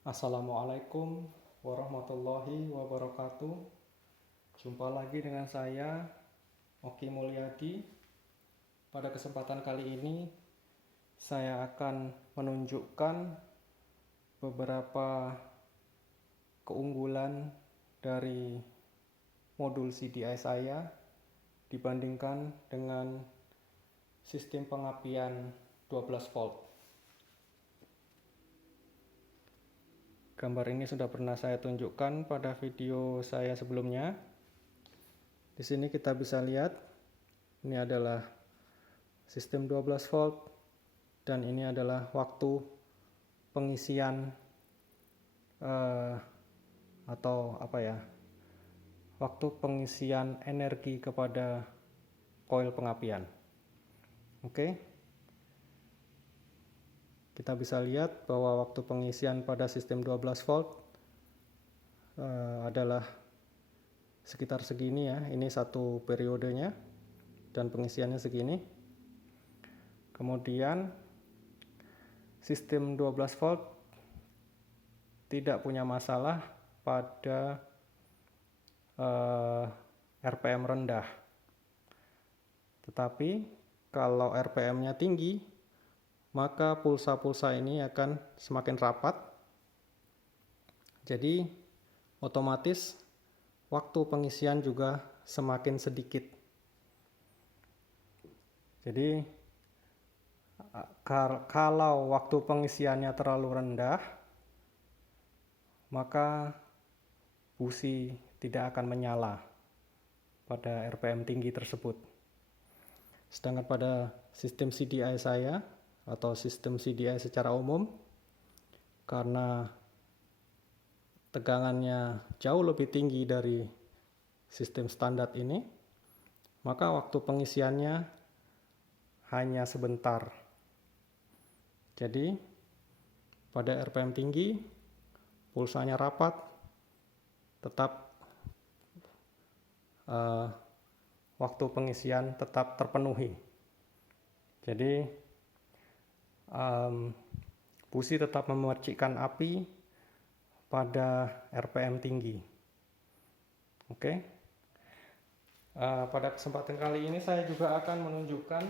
Assalamualaikum warahmatullahi wabarakatuh. Jumpa lagi dengan saya, Oki Mulyadi. Pada kesempatan kali ini, saya akan menunjukkan beberapa keunggulan dari modul CDI saya dibandingkan dengan sistem pengapian 12 volt. Gambar ini sudah pernah saya tunjukkan pada video saya sebelumnya. Di sini kita bisa lihat, ini adalah sistem 12 volt dan ini adalah waktu pengisian waktu pengisian energi kepada koil pengapian. Oke. Kita bisa lihat bahwa waktu pengisian pada sistem 12 volt adalah sekitar segini ya. Ini satu periodenya dan pengisiannya segini. Kemudian sistem 12 volt tidak punya masalah pada RPM rendah. Tetapi kalau RPM-nya tinggi, maka pulsa-pulsa ini akan semakin rapat. Jadi otomatis waktu pengisian juga semakin sedikit. Jadi kalau waktu pengisiannya terlalu rendah, maka busi tidak akan menyala pada RPM tinggi tersebut. Sedangkan pada sistem CDI saya atau sistem CDI secara umum, karena tegangannya jauh lebih tinggi dari sistem standar ini, maka waktu pengisiannya hanya sebentar. Jadi pada RPM tinggi, pulsanya rapat, tetap waktu pengisian tetap terpenuhi. Jadi busi tetap memercikkan api pada RPM tinggi. Oke. Pada kesempatan kali ini saya juga akan menunjukkan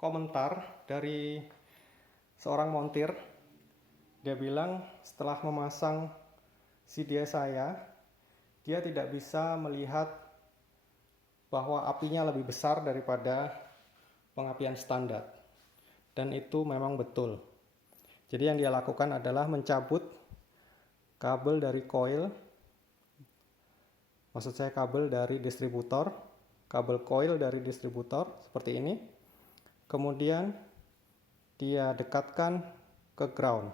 komentar dari seorang montir. Dia bilang setelah memasang CDI saya, dia tidak bisa melihat bahwa apinya lebih besar daripada pengapian standar, dan itu memang betul. Jadi yang dia lakukan adalah mencabut kabel dari coil, maksud saya kabel dari distributor, kabel coil dari distributor seperti ini, kemudian dia dekatkan ke ground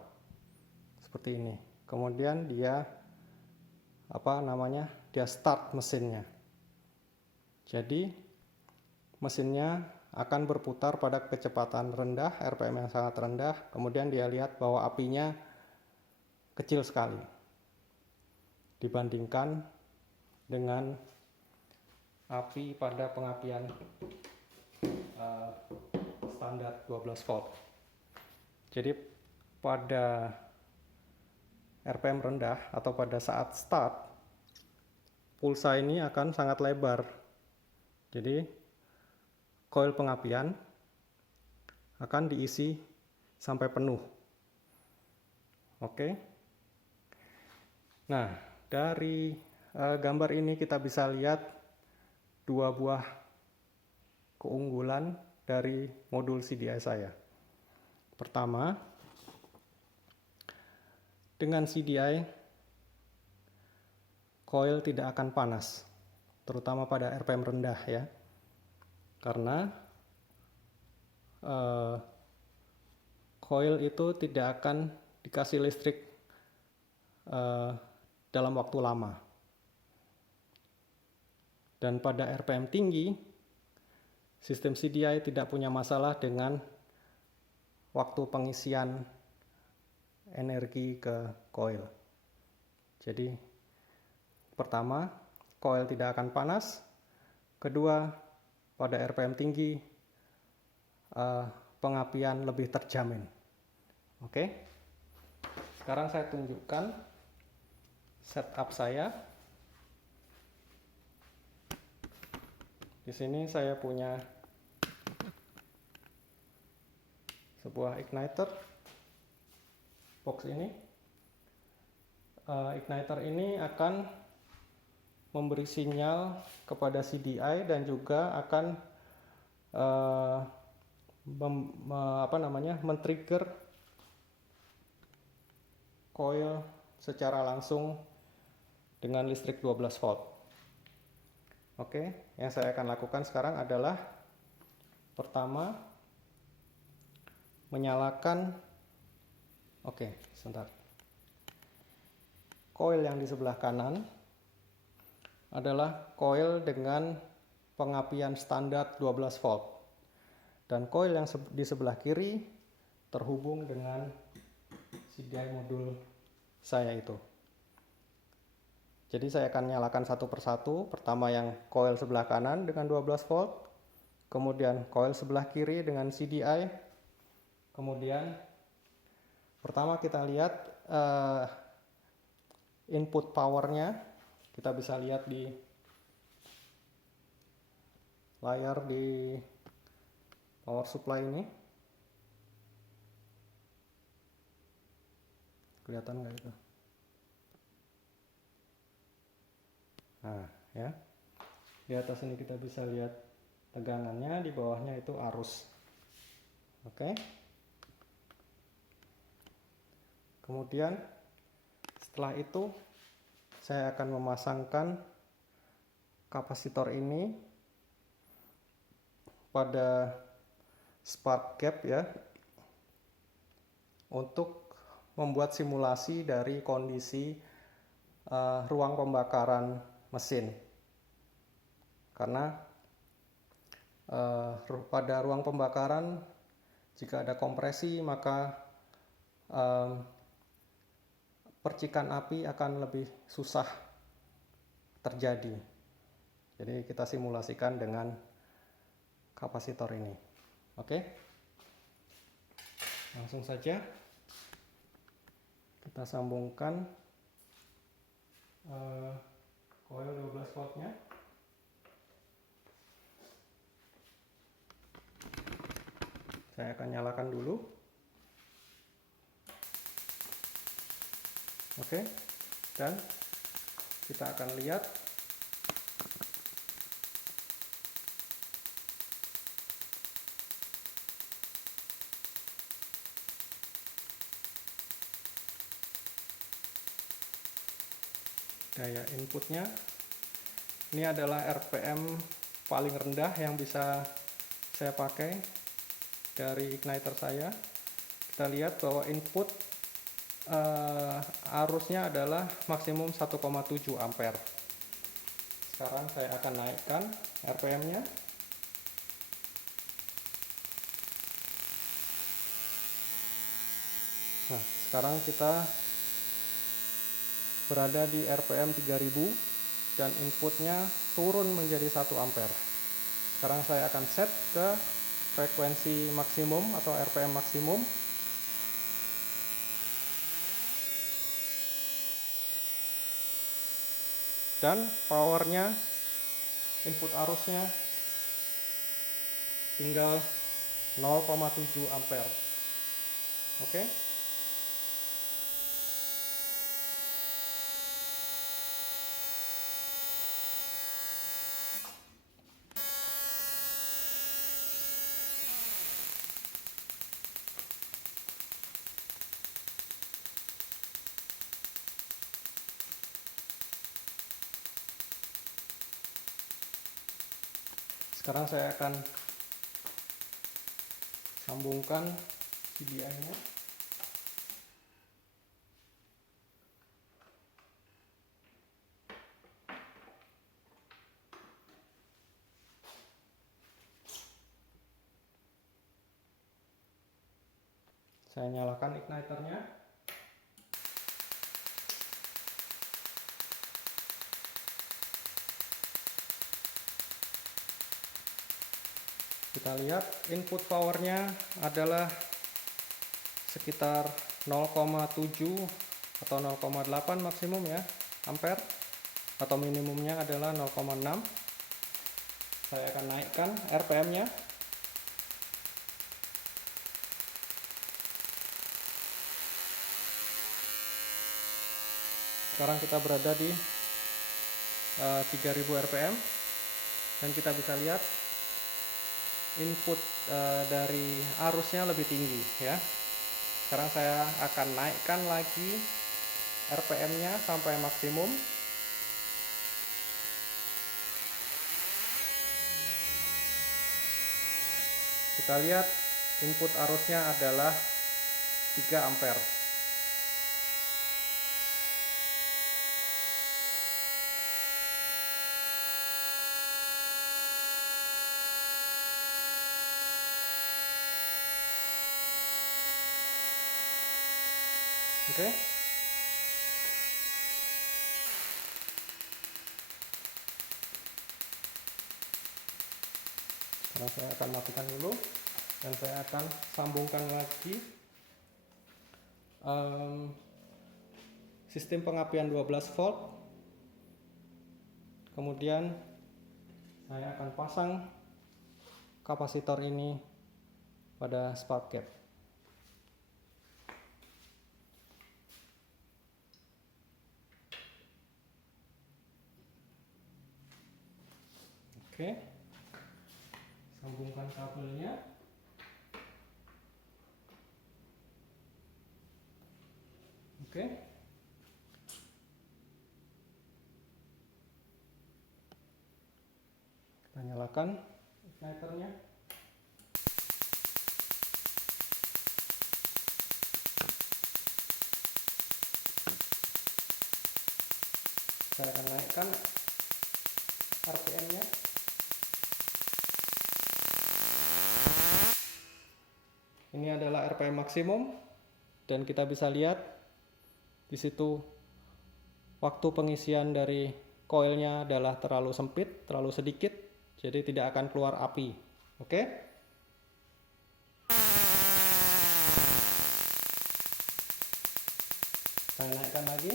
seperti ini, kemudian dia dia start mesinnya. Jadi mesinnya akan berputar pada kecepatan rendah, RPM yang sangat rendah. Kemudian dia lihat bahwa apinya kecil sekali dibandingkan dengan api pada pengapian standar 12 volt. Jadi pada RPM rendah atau pada saat start, pulsa ini akan sangat lebar. Jadi koil pengapian akan diisi sampai penuh. Oke. Nah, dari gambar ini kita bisa lihat dua buah keunggulan dari modul CDI saya. Pertama, dengan CDI koil tidak akan panas, terutama pada RPM rendah ya. Karena coil itu tidak akan dikasih listrik dalam waktu lama. Dan pada RPM tinggi, sistem CDI tidak punya masalah dengan waktu pengisian energi ke coil. Jadi pertama, coil tidak akan panas. Kedua, pada RPM tinggi pengapian lebih terjamin. Oke. Sekarang saya tunjukkan setup saya. Di sini saya punya sebuah igniter box ini. Igniter ini akan memberi sinyal kepada CDI dan juga akan men-trigger coil secara langsung dengan listrik 12 volt. Oke, yang saya akan lakukan sekarang adalah pertama menyalakan sebentar. Coil yang di sebelah kanan adalah coil dengan pengapian standar 12 volt. Dan coil yang di sebelah kiri terhubung dengan CDI modul saya itu. Jadi saya akan nyalakan satu persatu. Pertama yang coil sebelah kanan dengan 12 volt, kemudian coil sebelah kiri dengan CDI. Kemudian pertama kita lihat input powernya. Kita bisa lihat di layar di power supply ini. Kelihatan nggak itu? Nah, ya. Di atas ini kita bisa lihat tegangannya, di bawahnya itu arus. Oke. Kemudian setelah itu saya akan memasangkan kapasitor ini pada spark gap ya, untuk membuat simulasi dari kondisi ruang pembakaran mesin. Karena pada ruang pembakaran jika ada kompresi maka percikan api akan lebih susah terjadi. Jadi kita simulasikan dengan kapasitor ini. Oke. Langsung saja kita sambungkan coil 12 voltnya. Saya akan nyalakan dulu. Oke, dan kita akan lihat daya inputnya. Ini adalah RPM paling rendah yang bisa saya pakai dari igniter saya. Kita lihat bahwa input arusnya adalah maksimum 1,7 ampere. Sekarang saya akan naikkan RPM-nya. Nah, sekarang kita berada di RPM 3000 dan inputnya turun menjadi 1 ampere. Sekarang saya akan set ke frekuensi maksimum atau RPM maksimum. Dan powernya, input arusnya tinggal 0,7 ampere. Oke. Sekarang saya akan sambungkan CDI-nya. Saya nyalakan igniternya. Kita lihat input powernya adalah sekitar 0,7 atau 0,8 maksimum ya ampere, atau minimumnya adalah 0,6. Saya akan naikkan RPM-nya. Sekarang kita berada di 3000 RPM dan kita bisa lihat input dari arusnya lebih tinggi ya. Sekarang saya akan naikkan lagi RPM-nya sampai maksimum. Kita lihat input arusnya adalah 3 ampere. Oke. Sekarang saya akan matikan dulu dan saya akan sambungkan lagi sistem pengapian 12 volt. Kemudian saya akan pasang kapasitor ini pada spark gap. Oke, sambungkan kabelnya. Oke, kita nyalakan igniternya. Saya akan naikkan RPM-nya. Ini adalah RPM maksimum dan kita bisa lihat di situ waktu pengisian dari koilnya adalah terlalu sempit, terlalu sedikit, jadi tidak akan keluar api. Oke? Saya naikkan lagi.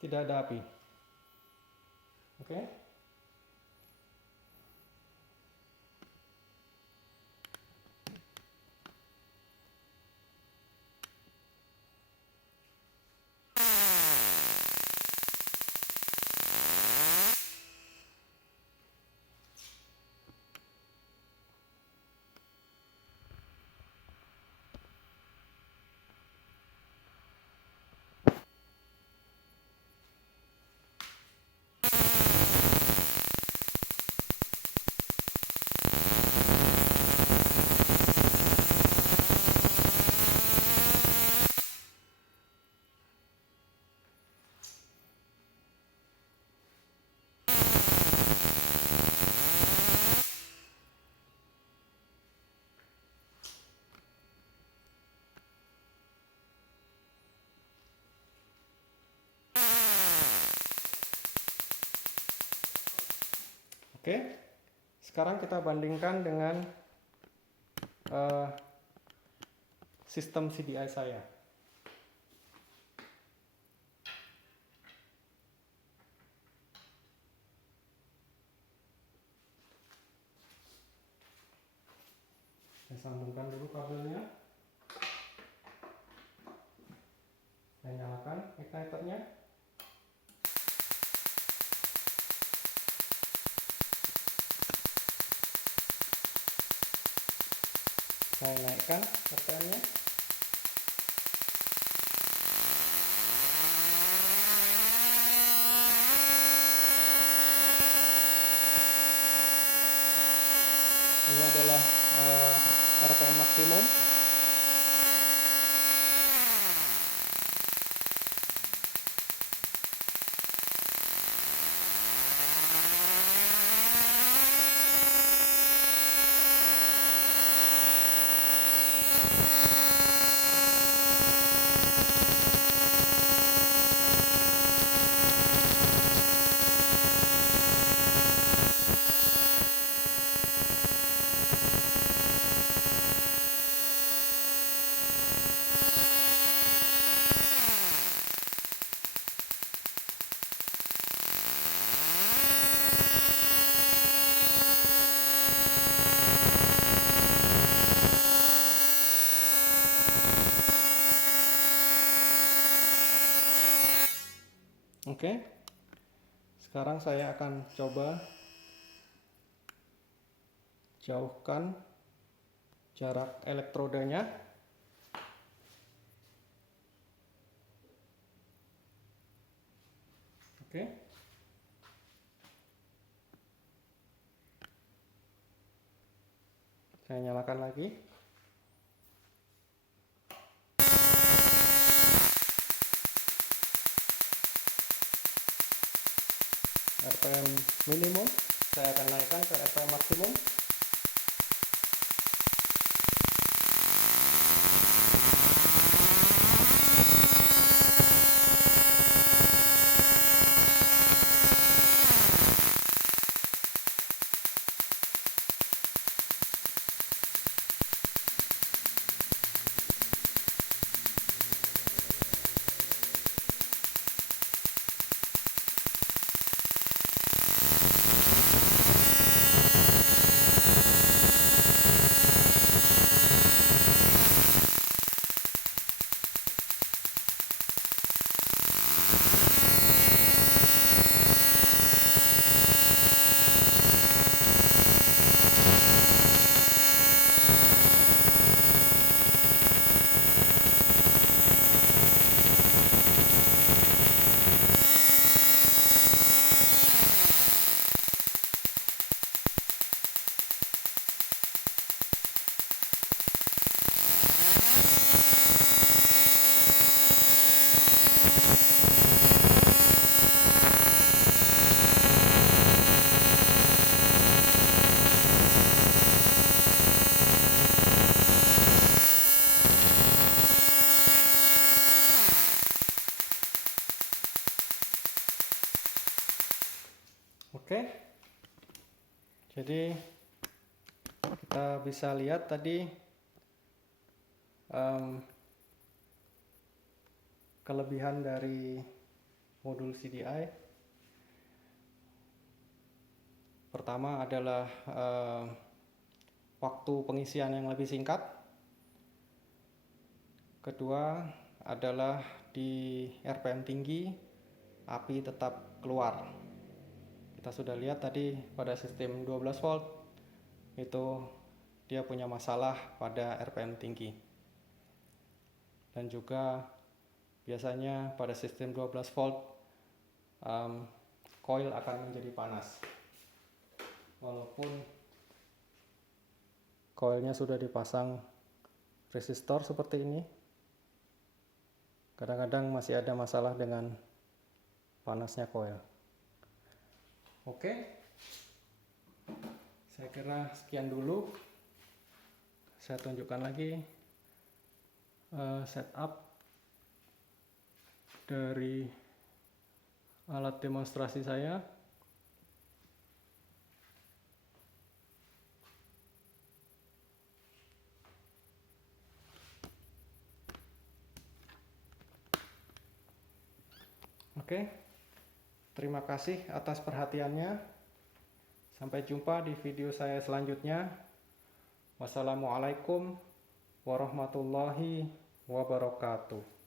Tidak ada api. Oke. Oke, sekarang kita bandingkan dengan sistem CDI saya. Saya sambungkan dulu kabelnya. Saya nyalakan igniternya. Saya naikkan RPM-nya. Ini adalah RPM maksimum. Oke, sekarang saya akan coba jauhkan jarak elektrodanya. Oke. Saya nyalakan lagi. RPM minimum saya akan naikkan ke RPM maksimum. Oke, jadi kita bisa lihat tadi kelebihan dari modul CDI. Pertama adalah waktu pengisian yang lebih singkat. Kedua adalah di RPM tinggi api tetap keluar. Kita sudah lihat tadi pada sistem 12 volt itu dia punya masalah pada RPM tinggi. Dan juga biasanya pada sistem 12 volt coil akan menjadi panas. Walaupun coilnya sudah dipasang resistor seperti ini, kadang-kadang masih ada masalah dengan panasnya coil. Oke, saya kira sekian dulu. Saya tunjukkan lagi setup dari alat demonstrasi saya. Oke, terima kasih atas perhatiannya. Sampai jumpa di video saya selanjutnya. Wassalamualaikum warahmatullahi wabarakatuh.